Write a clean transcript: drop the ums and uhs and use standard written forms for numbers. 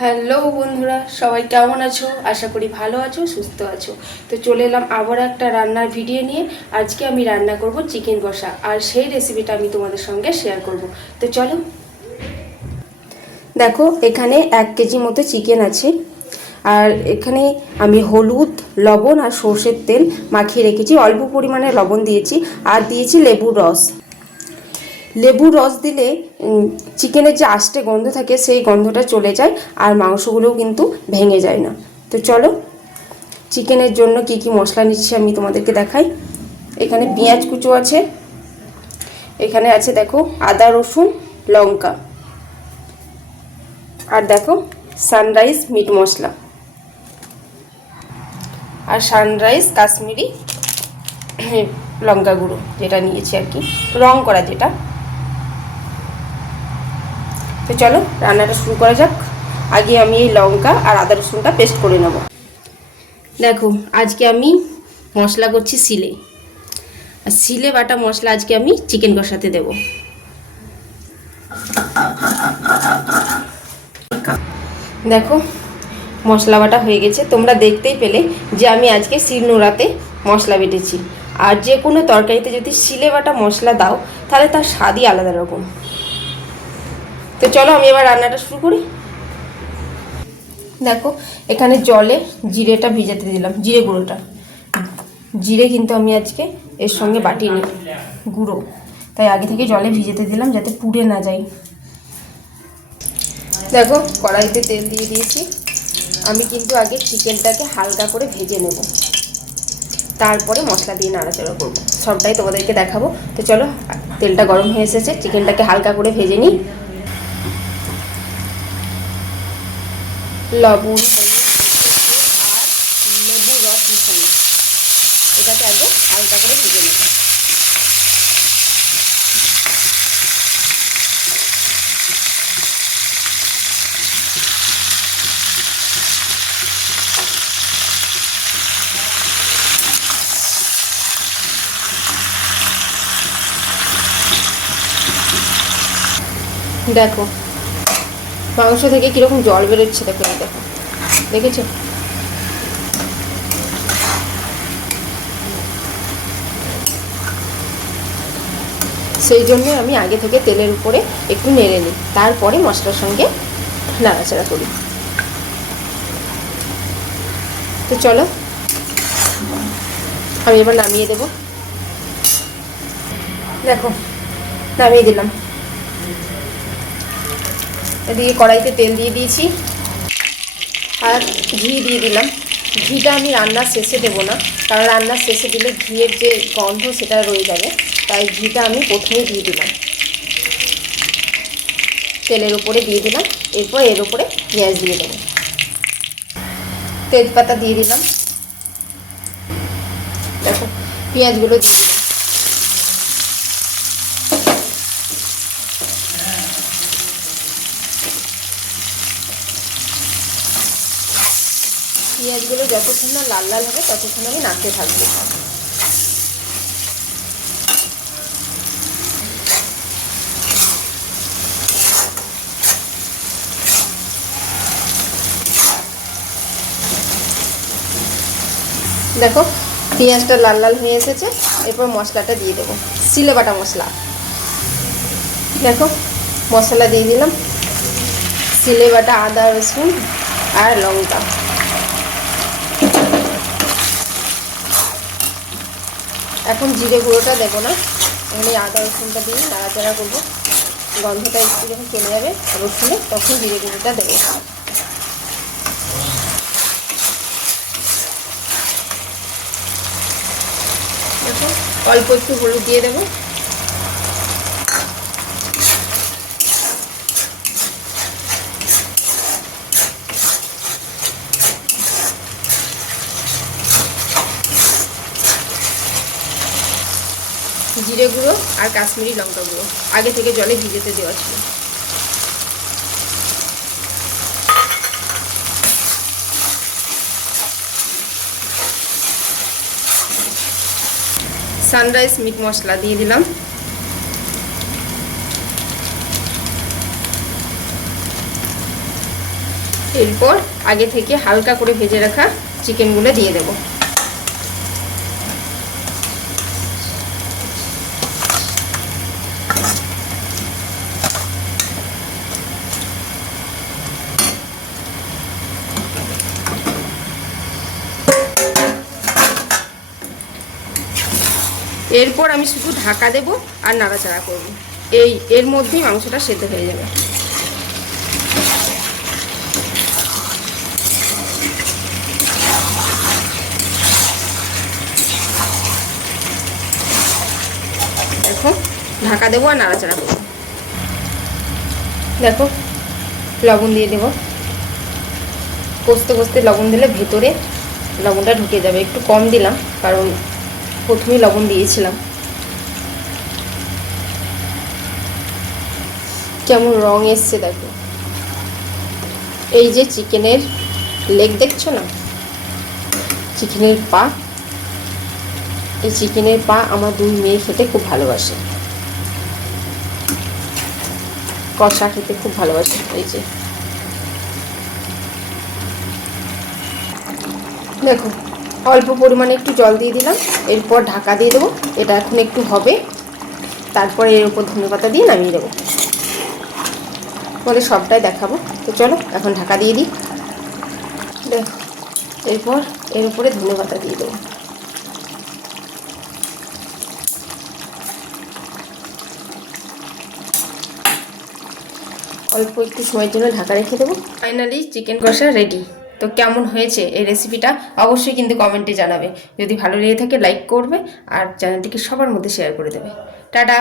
Hello বন্ধুরা, সবাই কেমন আছো? আশা করি ভালো আছো, সুস্থ আছো। তো চলে এলাম আবার একটা রান্নার ভিডিও নিয়ে। আজকে আমি রান্না করব চিকেন কষা, আর সেই রেসিপিটা আমি তোমাদের সঙ্গে শেয়ার করব। তো চলো। দেখো, এখানে 1 কেজি মতো চিকেন আছে, আর এখানে আমি হলুদ, লবণ আর সর্ষের তেল মাখিয়ে রেখেছি। অল্প পরিমাণে লবণ দিয়েছি, আর দিয়েছি লেবুর রস। লেবুর রস দিলে চিকেনের যে আষ্টে গন্ধ থাকে সেই গন্ধটা চলে যায়, আর মাংসগুলোও কিন্তু ভেঙে যায় না। তো চলো, চিকেনের জন্য কি কি মশলা নিচ্ছি আমি তোমাদেরকে দেখাই। এখানে পেঁয়াজ কুচো আছে, এখানে আছে দেখো আদা, রসুন, লঙ্কা, আর দেখো সানরাইজ মিট মশলা, আর সানরাইজ কাশ্মীরি লঙ্কা গুঁড়ো, যেটা নিয়েছি আর কি, রং করা যেটা। তো চলো রান্নাটা শুরু করা যাক। আগে আমি এই লঙ্কা আর আদা রসুনটা পেস্ট করে নেব। দেখো, আজকে আমি মশলা করছি শিলে, আর শিলে বাটা মশলা আজকে আমি চিকেন কষাতে দেব। দেখো, মশলা বাটা হয়ে গেছে। তোমরা দেখতেই পেলে যে আমি আজকে শিলনোড়াতে মশলা বেটেছি। আর যে কোনো তরকারিতে যদি শিলে বাটা মশলা দাও তাহলে তার স্বাদই আলাদা রকম। তো চলো আমি এবার রান্নাটা শুরু করি। দেখো, এখানে জলে জিরেটা ভিজাতে দিলাম, জিরে গুঁড়োটা। জিরে কিন্তু আমি আজকে এর সঙ্গে বাটিনি, গুঁড়ো, তাই আগে থেকে জলে ভিজাতে দিলাম যাতে পুড়ে না যায়। দেখো, কড়াইতে তেল দিয়ে দিয়েছি। আমি কিন্তু আগে চিকেনটাকে হালকা করে ভেজে নেব, তারপরে মশলা দিয়ে নাড়াচাড়া করবো, সবটাই তোমাদেরকে দেখাবো। তো চলো, তেলটা গরম হয়ে এসেছে, চিকেনটাকে হালকা করে ভেজে নিই। লবণ, আর লেবুর রস মিশানো, এটাকে আগে হালকা করে ভেজে নেব। দেখো, মাংস থেকে কীরকম জল বেরোচ্ছে, দেখো এই দেখো, দেখেছো? সেই জন্য আমি আগে থেকে তেলের উপরে একটু নেড়ে নিই, তারপরে মশলার সঙ্গে নাড়াচাড়া করি। তো চলো আমি এবার নামিয়ে দেব। দেখো, নামিয়ে দিলাম। এদিকে কড়াইতে তেল দিয়ে দিয়েছি, আর ঘি দিয়ে দিলাম। ঘিটা আমি রান্নার শেষে দেবো না, কারণ রান্নার শেষে দিলে ঘিয়ের যে গন্ধ সেটা রয়ে যাবে, তাই ঘিটা আমি প্রথমেই দিয়ে দিলাম। তেলের উপরে দিয়ে দিলাম, এরপর এর উপরে পেঁয়াজ দিয়ে দেবো, তেজপাতা দিয়ে দিলাম। দেখো, পেঁয়াজগুলো দিয়ে দিলাম। পেঁয়াজগুলো যতক্ষণ না লাল লাল হবে ততক্ষণ আমি নাড়তে থাকবো। দেখো, পেঁয়াজটা লাল লাল হয়ে এসেছে, এরপর মশলাটা দিয়ে দেবো, সিলে বাটা মশলা। দেখো, মশলা দিয়ে দিলাম, সিলে বাটা আদা, রসুন আর লঙ্কা। এখন জিরে গুঁড়োটা দেবো না, এখানে আদা রসুনটা দিয়ে নাড়াচাড়া করবো। গন্ধটা একটু যখন চলে যাবে রসুনে, তখন জিরে গুঁড়োটা দেবো। দেখো, অল্প একটু হলুদ দিয়ে দেবো। জিরে গুঁড়ো আর কাশ্মীরি লঙ্কা গুঁড়ো আগে থেকে জলে ভিজেতে দেওয়া ছিল। সানরাইজ মিট মশলা দিয়ে দিলাম। এরপর আগে থেকে হালকা করে ভেজে রাখা চিকেনগুলো দিয়ে দেব। এরপর আমি শুধু ঢাকা দেব আর নাড়াচাড়া করব। এর মধ্যেই মাংসটা সেদ্ধ হয়ে যাবে। দেখো ঢাকা দেবো আর নাড়াচাড়া করবো। দেখো লবণ দিয়ে দেবো। কষতে কষতে লবণ দিলে ভেতরে লবণটা ঢুকে যাবে। একটু কম দিলাম কারণ প্রথমেই লবণ দিয়েছিলাম। কেমন রং এসছে দেখো। এই যে চিকেনের লেগ দেখছো না, চিকেনের পা, এই চিকেনের পা আমার দুই মেয়ে খেতে খুব ভালোবাসে, কষা খেতে খুব ভালোবাসে। এই যে দেখো অল্প পরিমাণে একটু জল দিয়ে দিলাম। এরপর ঢাকা দিয়ে দেবো। এটা এখন একটু হবে, তারপরে এর উপর ধনেপাতা দিয়ে নামিয়ে দেবো। বলে সবটাই দেখাবো। তো চলো এখন ঢাকা দিয়ে দিই। দেখো এরপর এর উপরে ধনেপাতা দিয়ে দেবো। অল্প একটু সময়ের জন্য ঢাকা রেখে দেবো। ফাইনালি চিকেন কষা রেডি। তো কেমন হয়েছে এই রেসিপিটা অবশ্যই কিন্তু কমেন্টে জানাবে। যদি ভালো লেগে থাকে লাইক করবে আর চ্যানেলটিকে সবার মধ্যে শেয়ার করে দেবে। টাটা।